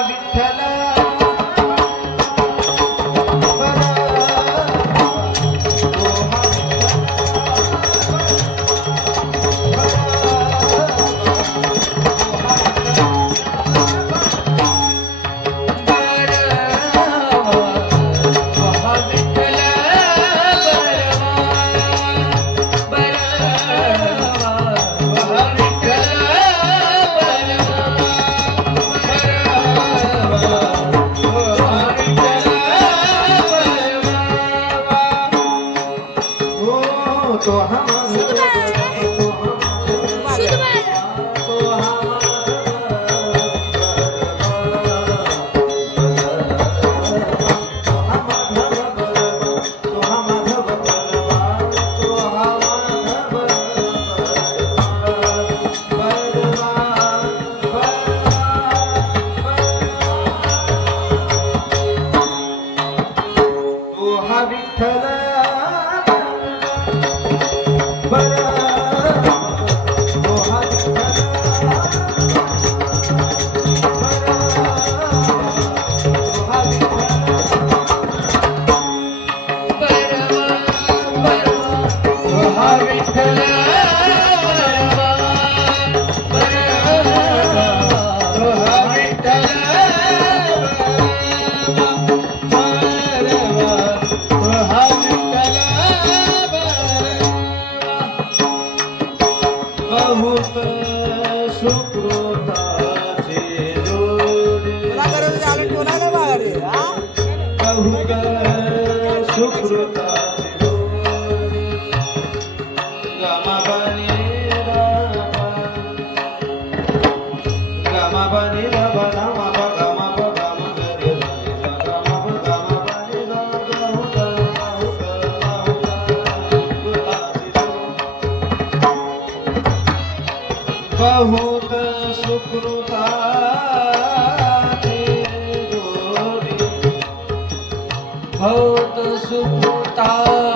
A vitória. ता